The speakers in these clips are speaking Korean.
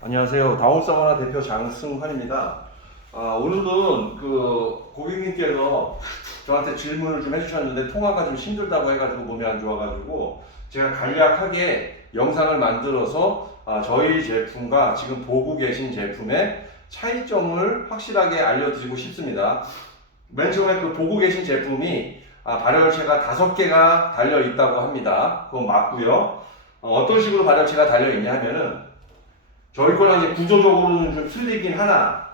안녕하세요. 다운사우나 대표 장승환입니다. 오늘은 고객님께서 저한테 질문을 좀 해주셨는데 통화가 좀 힘들다고 해가지고 몸이 안 좋아가지고 제가 간략하게 영상을 만들어서 저희 제품과 지금 보고 계신 제품의 차이점을 확실하게 알려드리고 싶습니다. 맨 처음에 보고 계신 제품이 발열체가 5개가 달려 있다고 합니다. 그건 맞고요. 어떤 식으로 발열체가 달려 있냐 하면은 저희 거랑 이제 구조적으로는 좀 틀리긴 하나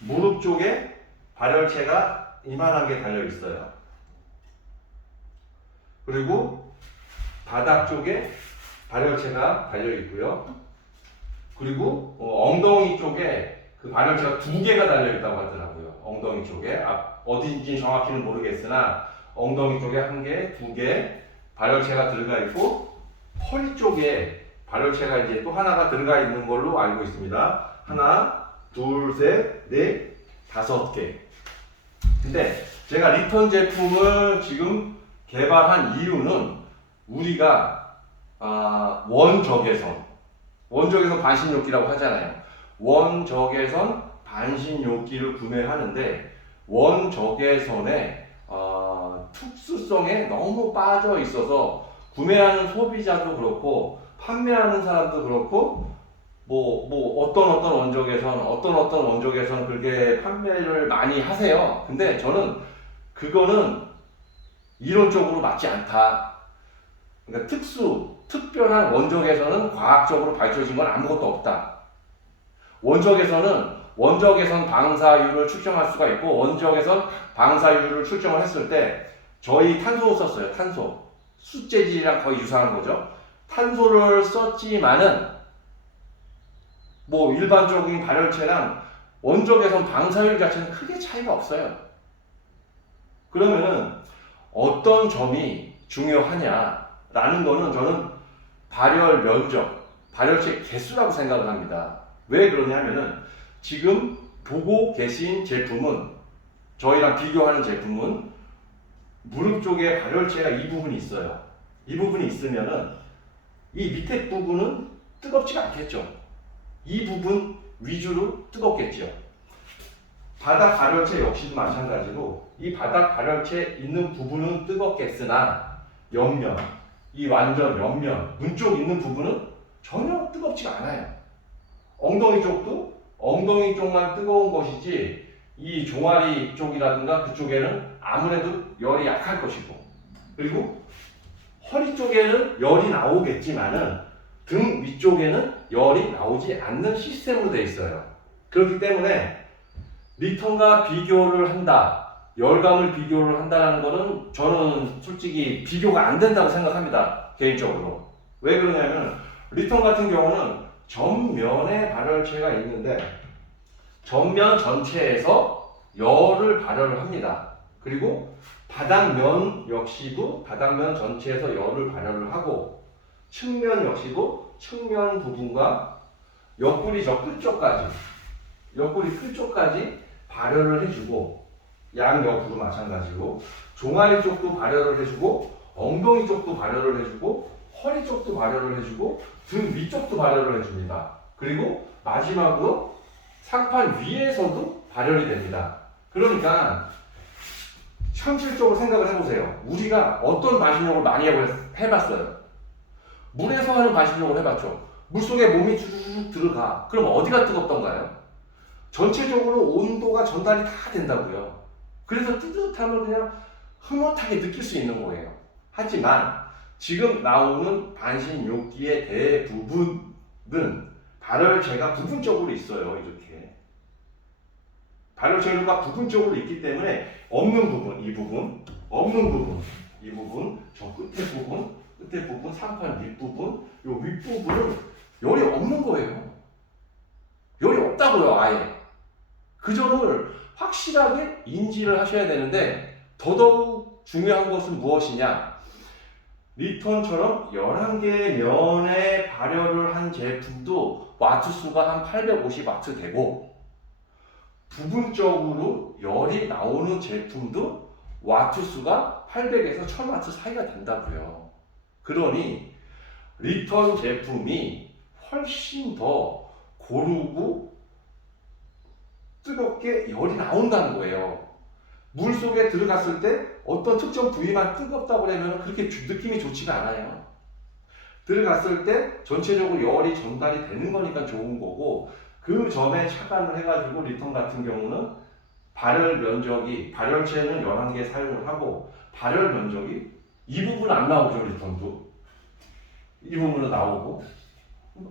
무릎 쪽에 발열체가 이만한 게 달려 있어요. 그리고 바닥 쪽에 발열체가 달려 있고요. 그리고 엉덩이 쪽에 그 발열체가 2개가 달려 있다고 하더라고요. 엉덩이 쪽에 어딘지 정확히는 모르겠으나 엉덩이 쪽에 1개, 2개 발열체가 들어가 있고 허리 쪽에 발열체가 이제 또 하나가 들어가 있는 걸로 알고 있습니다. 하나, 둘, 셋, 넷, 5개. 근데 제가 리턴 제품을 지금 개발한 이유는 우리가 원적외선 반신욕기라고 하잖아요. 원적외선 반신욕기를 구매하는데 원적외선의 특수성에 너무 빠져 있어서 구매하는 소비자도 그렇고 판매하는 사람도 그렇고 어떤 원적외선 그렇게 판매를 많이 하세요. 근데 저는 그거는 이론적으로 맞지 않다. 그러니까 특별한 원적외선은 과학적으로 밝혀진 건 아무것도 없다. 원적외선 방사율을 측정할 수가 있고 원적외선 방사율을 측정을 했을 때 저희 탄소 썼어요. 탄소. 숫재질이랑 거의 유사한 거죠. 탄소를 썼지만은 일반적인 발열체랑 원적외선 방사율 자체는 크게 차이가 없어요. 그러면은 어떤 점이 중요하냐라는 거는 저는 발열 면적, 발열체 개수라고 생각을 합니다. 왜 그러냐면은 지금 보고 계신 제품은 저희랑 비교하는 제품은 무릎 쪽에 발열체가 이 부분이 있어요. 이 부분이 있으면은 이 밑에 부분은 뜨겁지가 않겠죠. 이 부분 위주로 뜨겁겠죠. 바닥 발열체 역시도 마찬가지로 이 바닥 발열체 있는 부분은 뜨겁겠으나 이 완전 옆면, 문 쪽 있는 부분은 전혀 뜨겁지가 않아요. 엉덩이 쪽만 뜨거운 것이지 이 종아리 쪽이라든가 그쪽에는 아무래도 열이 약할 것이고 그리고 허리 쪽에는 열이 나오겠지만은 등 위쪽에는 열이 나오지 않는 시스템으로 되어 있어요. 그렇기 때문에 리턴과 비교를 한다, 열감을 비교를 한다는 것은 저는 솔직히 비교가 안 된다고 생각합니다. 개인적으로. 왜 그러냐면 리턴 같은 경우는 전면에 발열체가 있는데 전면 전체에서 열을 발열을 합니다. 그리고 바닥면 역시도 바닥면 전체에서 열을 발열을 하고 측면 역시도 측면 부분과 옆구리 끝쪽까지 발열을 해주고 양옆으로 마찬가지로 종아리 쪽도 발열을 해주고 엉덩이 쪽도 발열을 해주고 허리 쪽도 발열을 해주고 등 위쪽도 발열을 해줍니다. 그리고 마지막으로 상판 위에서도 발열이 됩니다. 그러니까 현실적으로 생각을 해보세요. 우리가 어떤 반신욕을 많이 해봤어요? 물에서 하는 반신욕을 해봤죠. 물속에 몸이 쭉 들어가. 그럼 어디가 뜨겁던가요? 전체적으로 온도가 전달이 다 된다고요. 그래서 뜨뜻함을 그냥 흐뭇하게 느낄 수 있는 거예요. 하지만 지금 나오는 반신욕기의 대부분은 발열체가 부분적으로 있어요. 이렇게. 발열체가 부분적으로 있기 때문에 없는 부분, 이 부분, 저 끝에 부분, 상판 윗부분, 요 윗부분은 열이 없는 거예요. 열이 없다고요, 아예. 그 점을 확실하게 인지를 하셔야 되는데 더더욱 중요한 것은 무엇이냐? 리턴처럼 11개의 면에 발열을 한 제품도 와트 수가 한 850와트 되고 부분적으로 열이 나오는 제품도 와트 수가 800에서 1000와트 사이가 된다고요. 그러니 리턴 제품이 훨씬 더 고르고 뜨겁게 열이 나온다는 거예요. 물 속에 들어갔을 때 어떤 특정 부위만 뜨겁다고 하면 그렇게 느낌이 좋지가 않아요. 들어갔을 때 전체적으로 열이 전달이 되는 거니까 좋은 거고, 그 전에 착안을 해가지고 리턴 같은 경우는 발열 면적이, 발열체는 11개 사용을 하고 발열 면적이 이 부분 안 나오죠. 리턴도 이 부분은 나오고,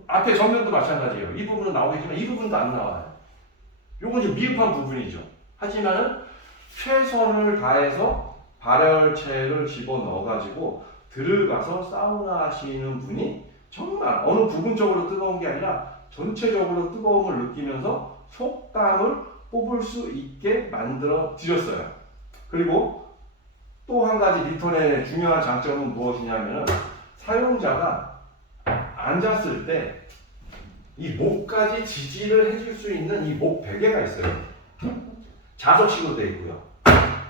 앞에 전면도 마찬가지예요. 이 부분은 나오겠지만 이 부분도 안 나와요. 요건 이제 미흡한 부분이죠. 하지만은 최선을 다해서 발열체를 집어넣어 가지고 들어가서 사우나 하시는 분이 정말 어느 부분적으로 뜨거운 게 아니라 전체적으로 뜨거움을 느끼면서 속담을 뽑을 수 있게 만들어 드렸어요. 그리고 또 한 가지 리턴의 중요한 장점은 무엇이냐면, 사용자가 앉았을 때 이 목까지 지지를 해줄 수 있는 이 목 베개가 있어요. 자석식으로 되어 있고요.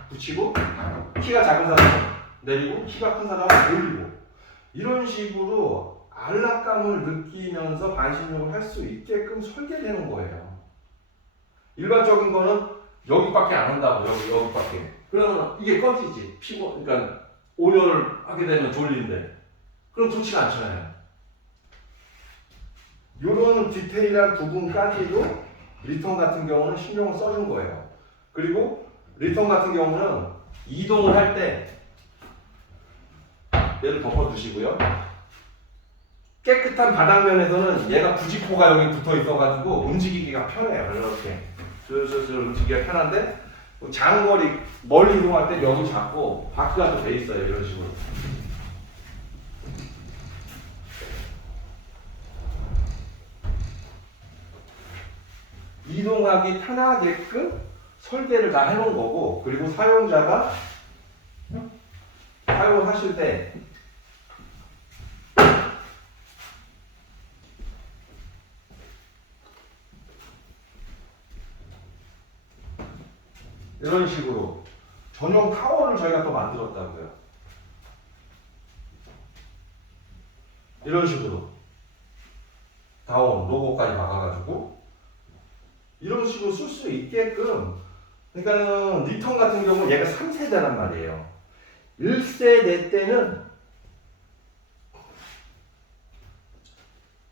붙이고 키가 작은 사람 내리고 키가 큰 사람 올리고, 이런 식으로 안락감을 느끼면서 반신욕을 할 수 있게끔 설계를 해놓은 거예요. 일반적인 거는 여기밖에 안 한다고, 여기밖에. 그러면 이게 꺼지지. 그러니까 온열을 하게 되면 졸린데. 그럼 좋지가 않잖아요. 이런 디테일한 부분까지도 리턴 같은 경우는 신경을 써준 거예요. 그리고 리턴 같은 경우는 이동을 할 때 얘를 덮어두시고요. 깨끗한 바닥면에서는 얘가 부직포가 여기 붙어 있어가지고 움직이기가 편해요. 이렇게 슬슬슬 움직이기가 편한데, 장거리 멀리 이동할 때 여기 잡고 바크가 돼 있어요. 이런 식으로. 이동하기 편하게끔 설계를 다 해놓은 거고, 그리고 사용자가 사용하실 때 이런 식으로 전용 타워를 저희가 또 만들었다고요. 이런 식으로 다운 로고까지 박아가지고 이런 식으로 쓸 수 있게끔. 그러니까는 리턴 같은 경우 얘가 3세대란 말이에요. 1세대 때는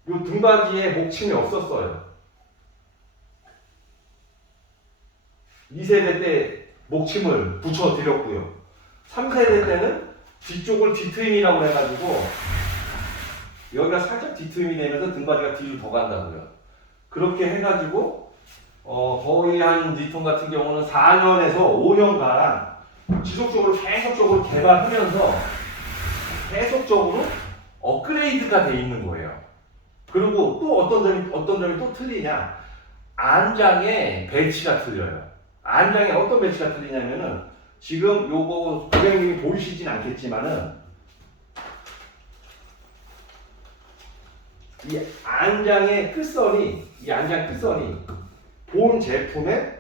요 등받이에 목침이 없었어요. 2세대 때 목침을 붙여 드렸고요. 3세대 때는 뒤쪽을 뒤트임이라고 해가지고 여기가 살짝 뒤트임이 되면서 등받이가 뒤로 더 간다고요. 그렇게 해가지고 거의 한 리턴 같은 경우는 4년에서 5년간 지속적으로 계속적으로 개발하면서 계속적으로 업그레이드가 돼 있는 거예요. 그리고 또 어떤 점이 또 틀리냐? 안장의 배치가 틀려요. 안장에 어떤 배치가 틀리냐면은, 지금 요거 고객님이 보이시진 않겠지만은 이 안장 끝선이 본 제품의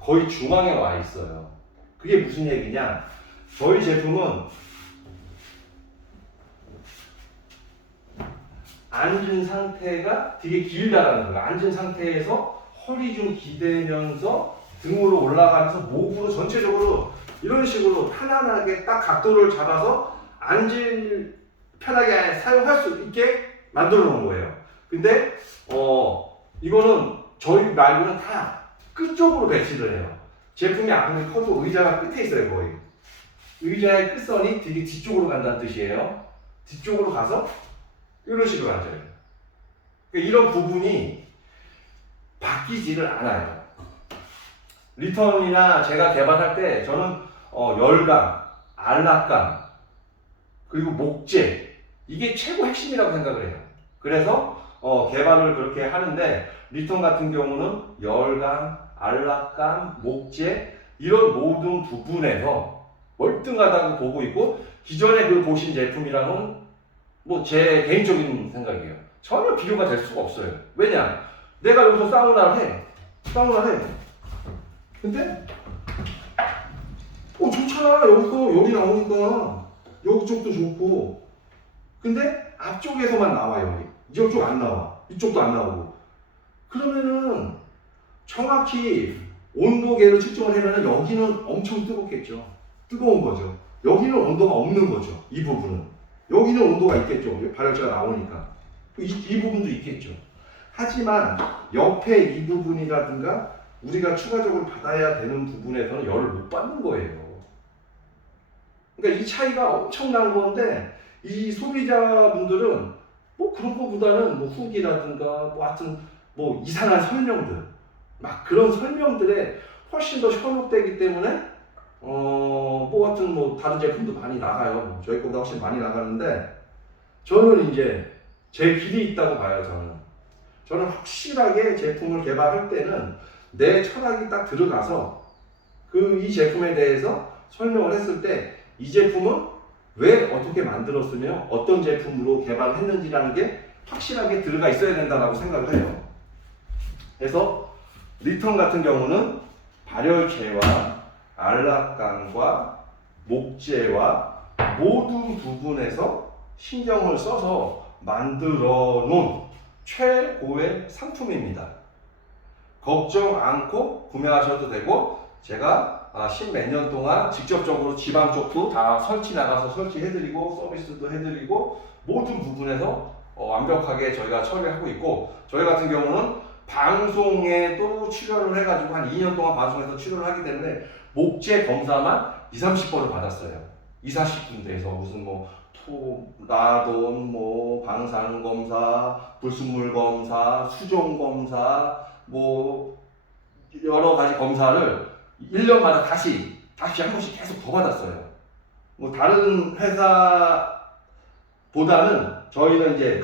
거의 중앙에 와 있어요. 그게 무슨 얘기냐? 저희 제품은 앉은 상태가 되게 길다라는 거예요. 앉은 상태에서 허리 좀 기대면서 등으로 올라가면서 목으로 전체적으로 이런 식으로 편안하게 딱 각도를 잡아서 편하게 사용할 수 있게 만들어 놓은 거예요. 근데 이거는 저희 말고는 다 끝쪽으로 배치를 해요. 제품이 아무리 커도 의자가 끝에 있어요. 거의 의자의 끝선이 되게 뒤쪽으로 간다는 뜻이에요. 뒤쪽으로 가서 이런 식으로 앉아요. 그러니까 이런 부분이 바뀌지를 않아요. 리턴이나 제가 개발할 때 저는 열감, 안락감, 그리고 목재, 이게 최고 핵심이라고 생각을 해요. 그래서 개발을 그렇게 하는데, 리턴 같은 경우는 열감, 안락감, 목재, 이런 모든 부분에서 월등하다고 보고 있고, 기존에 그 보신 제품이랑은 뭐 제 개인적인 생각이에요. 전혀 비교가 될 수가 없어요. 왜냐? 내가 여기서 사우나를 해. 근데 좋잖아. 여기서 열이 나오니까 여기쪽도 좋고. 근데 앞쪽에서만 나와, 열이. 이쪽 안 나와. 이쪽도 안 나오고. 그러면은 정확히 온도계를 측정을 하면은 여기는 엄청 뜨겁겠죠. 뜨거운 거죠. 여기는 온도가 없는 거죠. 이 부분은. 여기는 온도가 있겠죠. 발열체가 나오니까. 이 부분도 있겠죠. 하지만 옆에 이 부분이라든가 우리가 추가적으로 받아야 되는 부분에서는 열을 못 받는 거예요. 그러니까 이 차이가 엄청난 건데 이 소비자분들은 뭐 그런 거보다는 뭐 후기라든가 뭐 하여튼 뭐 이상한 설명들 막 그런 설명들에 훨씬 더 현혹되기 때문에 뭐 하여튼 뭐 다른 제품도 많이 나가요. 뭐 저희 거보다 훨씬 많이 나가는데 저는 이제 제 길이 있다고 봐요. 저는 확실하게 제품을 개발할 때는 내 철학이 딱 들어가서 이 제품에 대해서 설명을 했을 때 이 제품은 왜 어떻게 만들었으며 어떤 제품으로 개발했는지라는 게 확실하게 들어가 있어야 된다고 생각을 해요. 그래서 리턴 같은 경우는 발열체와 안락감과 목재와 모든 부분에서 신경을 써서 만들어 놓은 최고의 상품입니다. 걱정 않고 구매하셔도 되고 제가 십몇 년 동안 직접적으로 지방 쪽도 다 나가서 설치해드리고 서비스도 해드리고 모든 부분에서 완벽하게 저희가 처리하고 있고 저희 같은 경우는 방송에도 출연을 해가지고 한 2년 동안 방송에서 출연을 하기 때문에 목재 검사만 20-30번을 받았어요. 20-40군데에서 무슨 뭐 라돈, 뭐 방사능 검사, 불순물 검사, 수종 검사, 뭐 여러 가지 검사를 1년마다 다시 한 번씩 계속 더 받았어요. 뭐 다른 회사보다는 저희는 이제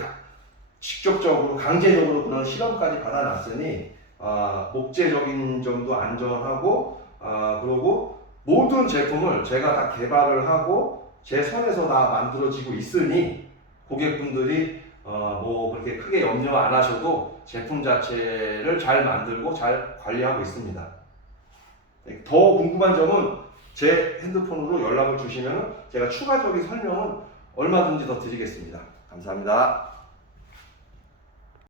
직접적으로 강제적으로 그런 실험까지 받아놨으니 목재적인 점도 안전하고 그리고 모든 제품을 제가 다 개발을 하고 제 선에서 다 만들어지고 있으니 고객분들이 뭐 그렇게 크게 염려 안 하셔도 제품 자체를 잘 만들고 잘 관리하고 있습니다. 더 궁금한 점은 제 핸드폰으로 연락을 주시면 제가 추가적인 설명은 얼마든지 더 드리겠습니다. 감사합니다.